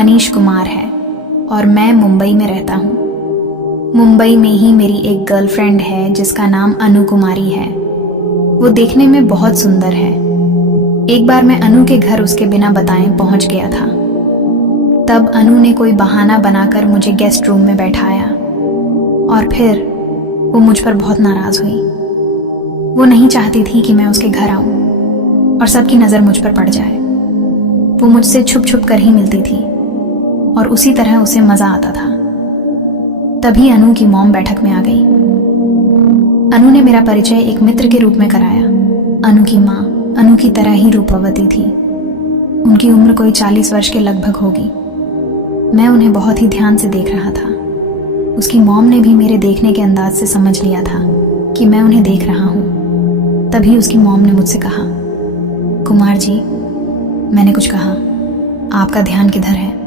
मनीष कुमार है और मैं मुंबई में रहता हूँ। मुंबई में ही मेरी एक गर्लफ्रेंड है जिसका नाम अनु कुमारी है। वो देखने में बहुत सुंदर है। एक बार मैं अनु के घर उसके बिना बताए पहुंच गया था। तब अनु ने कोई बहाना बनाकर मुझे गेस्ट रूम में बैठाया और फिर वो मुझ पर बहुत नाराज हुई। वो नहीं चाहती थी कि मैं उसके घर आऊं और सबकी नज़र मुझ पर पड़ जाए। वो मुझसे छुप छुप कर ही मिलती थी और उसी तरह उसे मज़ा आता था। तभी अनु की मॉम बैठक में आ गई। अनु ने मेरा परिचय एक मित्र के रूप में कराया। अनु की माँ अनु की तरह ही रूपवती थी। उनकी उम्र कोई 40 वर्ष के लगभग होगी। मैं उन्हें बहुत ही ध्यान से देख रहा था। उसकी मॉम ने भी मेरे देखने के अंदाज से समझ लिया था कि मैं उन्हें देख रहा हूँ। तभी उसकी मॉम ने मुझसे कहा, कुमार जी। मैंने कुछ कहा, आपका ध्यान किधर है?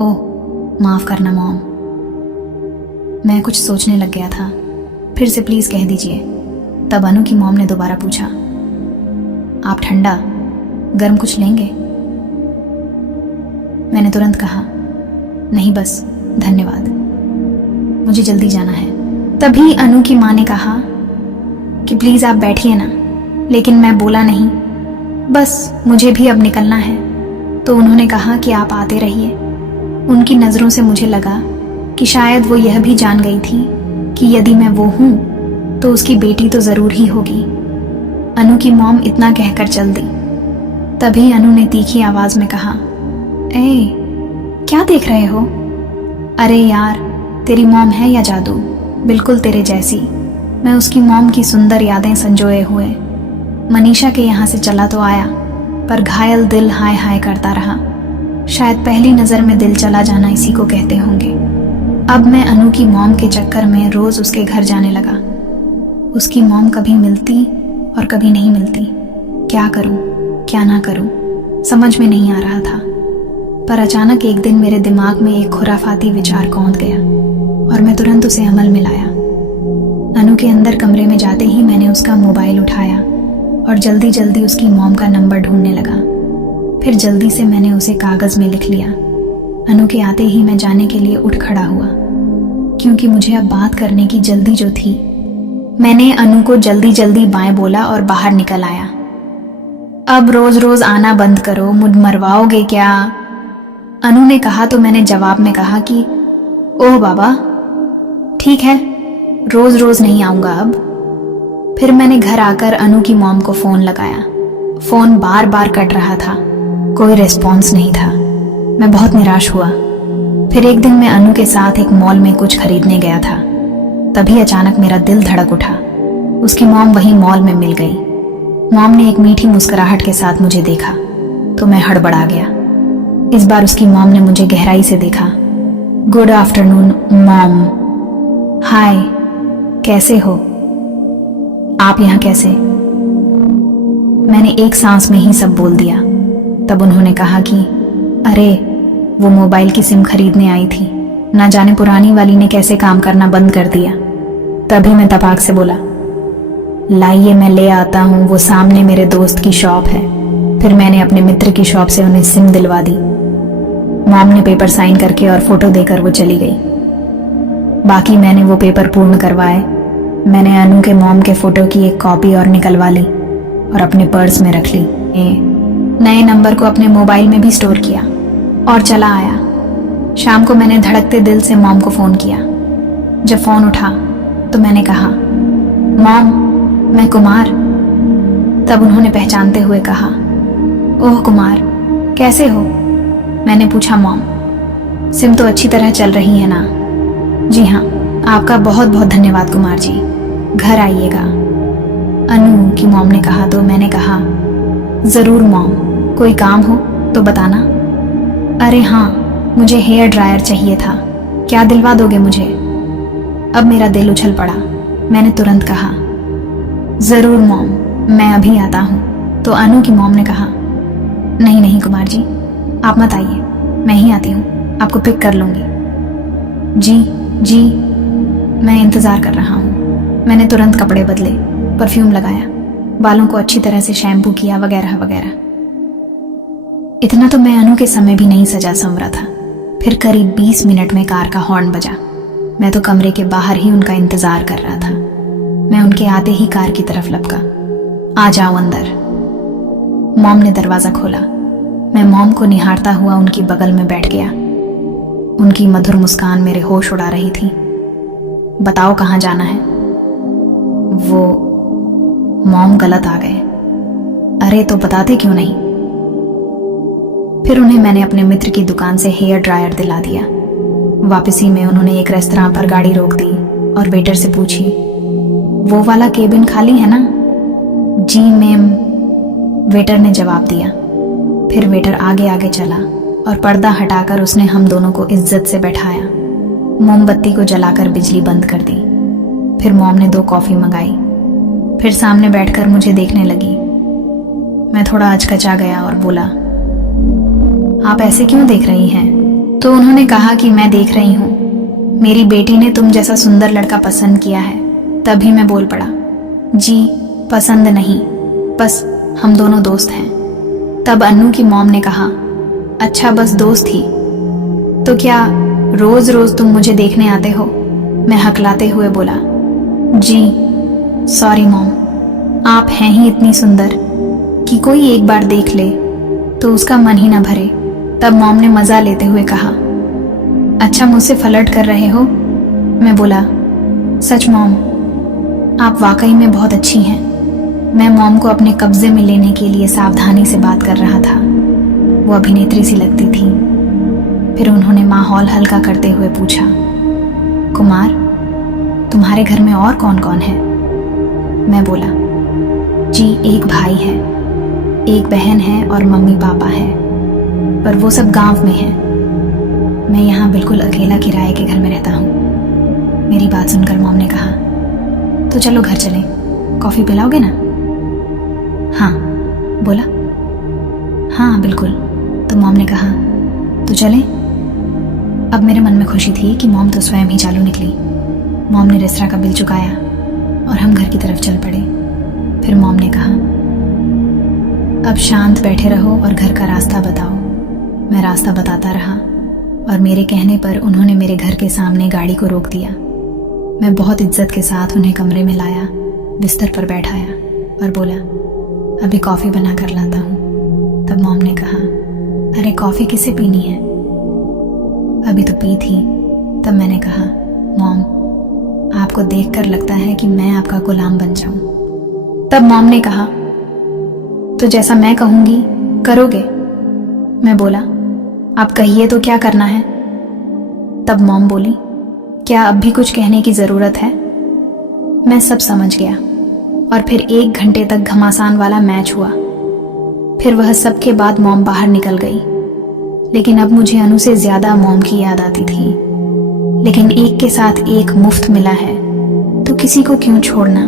ओह माफ़ करना मॉम। मैं कुछ सोचने लग गया था। फिर से प्लीज़ कह दीजिए। तब अनु की मॉम ने दोबारा पूछा, आप ठंडा गर्म कुछ लेंगे? मैंने तुरंत कहा, नहीं बस धन्यवाद, मुझे जल्दी जाना है। तभी अनु की माँ ने कहा कि प्लीज़ आप बैठिए ना। लेकिन मैं बोला नहीं, बस मुझे भी अब निकलना है। तो उन्होंने कहा कि आप आते रहिए। उनकी नज़रों से मुझे लगा कि शायद वो यह भी जान गई थी कि यदि मैं वो हूँ तो उसकी बेटी तो ज़रूर ही होगी। अनु की मॉम इतना कहकर चल दी। तभी अनु ने तीखी आवाज़ में कहा, ए क्या देख रहे हो? अरे यार, तेरी मॉम है या जादू, बिल्कुल तेरे जैसी। मैं उसकी मॉम की सुंदर यादें संजोए हुए मनीषा के यहाँ से चला तो आया, पर घायल दिल हाय हाय करता रहा। शायद पहली नज़र में दिल चला जाना इसी को कहते होंगे। अब मैं अनु की मॉम के चक्कर में रोज़ उसके घर जाने लगा। उसकी मॉम कभी मिलती और कभी नहीं मिलती। क्या करूं, क्या ना करूं, समझ में नहीं आ रहा था। पर अचानक एक दिन मेरे दिमाग में एक खुराफाती विचार कौंध गया और मैं तुरंत उसे अमल में लाया। अनु के अंदर कमरे में जाते ही मैंने उसका मोबाइल उठाया और जल्दी जल्दी उसकी मॉम का नंबर ढूंढने लगा। फिर जल्दी से मैंने उसे कागज़ में लिख लिया। अनु के आते ही मैं जाने के लिए उठ खड़ा हुआ, क्योंकि मुझे अब बात करने की जल्दी जो थी। मैंने अनु को जल्दी जल्दी बाएं बोला और बाहर निकल आया। अब रोज रोज आना बंद करो, मुझ मरवाओगे क्या? अनु ने कहा तो मैंने जवाब में कहा कि ओह बाबा, ठीक है, रोज रोज नहीं आऊंगा अब। फिर मैंने घर आकर अनु की मॉम को फ़ोन लगाया। फ़ोन बार बार कट रहा था, कोई रिस्पॉन्स नहीं था। मैं बहुत निराश हुआ। फिर एक दिन मैं अनु के साथ एक मॉल में कुछ खरीदने गया था। तभी अचानक मेरा दिल धड़क उठा। उसकी मॉम वहीं मॉल में मिल गई। मॉम ने एक मीठी मुस्कुराहट के साथ मुझे देखा तो मैं हड़बड़ा गया। इस बार उसकी मॉम ने मुझे गहराई से देखा। Good afternoon mom. हाय, कैसे हो? आप यहाँ कैसे? मैंने एक सांस में ही सब बोल दिया। तब उन्होंने कहा कि अरे, वो मोबाइल की सिम खरीदने आई थी, ना जाने पुरानी वाली ने कैसे काम करना बंद कर दिया। तभी मैं तपाक से बोला, लाइए मैं ले आता हूँ, वो सामने मेरे दोस्त की शॉप है। फिर मैंने अपने मित्र की शॉप से उन्हें सिम दिलवा दी। मॉम ने पेपर साइन करके और फोटो देकर वो चली गई। बाकी मैंने वो पेपर पूर्ण करवाए। मैंने अनु के मॉम के फोटो की एक कॉपी और निकलवा ली और अपने पर्स में रख ली। नए नंबर को अपने मोबाइल में भी स्टोर किया और चला आया। शाम को मैंने धड़कते दिल से मॉम को फ़ोन किया। जब फ़ोन उठा तो मैंने कहा, मॉम, मैं कुमार। तब उन्होंने पहचानते हुए कहा, ओह कुमार, कैसे हो? मैंने पूछा, मॉम, सिम तो अच्छी तरह चल रही है ना? जी हाँ, आपका बहुत बहुत धन्यवाद कुमार जी, घर आइएगा। अनु की मॉम ने कहा तो मैंने कहा, ज़रूर मॉम, कोई काम हो तो बताना। अरे हाँ, मुझे हेयर ड्रायर चाहिए था, क्या दिलवा दोगे मुझे? अब मेरा दिल उछल पड़ा। मैंने तुरंत कहा, ज़रूर मॉम, मैं अभी आता हूँ। तो अनु की मॉम ने कहा, नहीं नहीं कुमार जी, आप मत आइए, मैं ही आती हूँ, आपको पिक कर लूँगी। जी जी, मैं इंतज़ार कर रहा हूँ। मैंने तुरंत कपड़े बदले, परफ्यूम लगाया, बालों को अच्छी तरह से शैम्पू किया वगैरह वगैरह। इतना तो मैं अनु के समय भी नहीं सजा संवरा था। फिर करीब 20 मिनट में कार का हॉर्न बजा। मैं तो कमरे के बाहर ही उनका इंतजार कर रहा था। मैं उनके आते ही कार की तरफ लपका। आ जाओ अंदर। मॉम ने दरवाजा खोला। मैं मॉम को निहारता हुआ उनकी बगल में बैठ गया। उनकी मधुर मुस्कान मेरे होश उड़ा रही थी। बताओ कहाँ जाना है? वो मॉम गलत आ गए। अरे तो बताते क्यों नहीं? फिर उन्हें मैंने अपने मित्र की दुकान से हेयर ड्रायर दिला दिया। वापसी में उन्होंने एक रेस्तरां पर गाड़ी रोक दी और वेटर से पूछी, वो वाला केबिन खाली है ना? जी मैम, वेटर ने जवाब दिया। फिर वेटर आगे आगे चला और पर्दा हटाकर उसने हम दोनों को इज्जत से बैठाया। मोमबत्ती को जलाकर बिजली बंद कर दी। फिर मॉम ने 2 कॉफी मंगाई। फिर सामने बैठकर मुझे देखने लगी। मैं थोड़ा अचकचा गया और बोला, आप ऐसे क्यों देख रही हैं? तो उन्होंने कहा कि मैं देख रही हूँ, मेरी बेटी ने तुम जैसा सुंदर लड़का पसंद किया है। तभी मैं बोल पड़ा, जी पसंद नहीं, बस हम दोनों दोस्त हैं। तब अन्नू की मॉम ने कहा, अच्छा बस दोस्त ही, तो क्या रोज रोज तुम मुझे देखने आते हो? मैं हकलाते हुए बोला, जी सॉरी मॉम, आप हैं ही इतनी सुंदर कि कोई एक बार देख ले तो उसका मन ही ना भरे। तब मॉम ने मजा लेते हुए कहा, अच्छा मुझसे फ्लर्ट कर रहे हो? मैं बोला, सच मॉम, आप वाकई में बहुत अच्छी हैं। मैं मॉम को अपने कब्जे में लेने के लिए सावधानी से बात कर रहा था। वो अभिनेत्री सी लगती थी। फिर उन्होंने माहौल हल्का करते हुए पूछा, कुमार तुम्हारे घर में और कौन कौन है? मैं बोला, जी एक भाई है, एक बहन है और मम्मी पापा है, पर वो सब गांव में है। मैं यहाँ बिल्कुल अकेला किराए के घर में रहता हूँ। मेरी बात सुनकर मॉम ने कहा, तो चलो घर चलें, कॉफी पिलाओगे ना? हाँ बोला, हाँ बिल्कुल। तो मॉम ने कहा, तो चलें? अब मेरे मन में खुशी थी कि मॉम तो स्वयं ही चालू निकली। मॉम ने रेस्तरां का बिल चुकाया और हम घर की तरफ चल पड़े। फिर मॉम ने कहा, अब शांत बैठे रहो और घर का रास्ता बताओ। मैं रास्ता बताता रहा और मेरे कहने पर उन्होंने मेरे घर के सामने गाड़ी को रोक दिया। मैं बहुत इज्जत के साथ उन्हें कमरे में लाया, बिस्तर पर बैठाया और बोला, अभी कॉफ़ी बना कर लाता हूँ। तब मॉम ने कहा, अरे कॉफ़ी किसे पीनी है? अभी तो पी थी। तब मैंने कहा, मॉम आपको देखकर लगता है कि मैं आपका गुलाम बन जाऊं। तब मॉम ने कहा, तो जैसा मैं कहूंगी करोगे? मैं बोला, आप कहिए तो क्या करना है? तब मॉम बोली, क्या अब भी कुछ कहने की जरूरत है? मैं सब समझ गया और फिर 1 घंटे तक घमासान वाला मैच हुआ। फिर वह सब के बाद मॉम बाहर निकल गई। लेकिन अब मुझे अनु से ज्यादा मॉम की याद आती थी। लेकिन एक के साथ एक मुफ्त मिला है तो किसी को क्यों छोड़ना।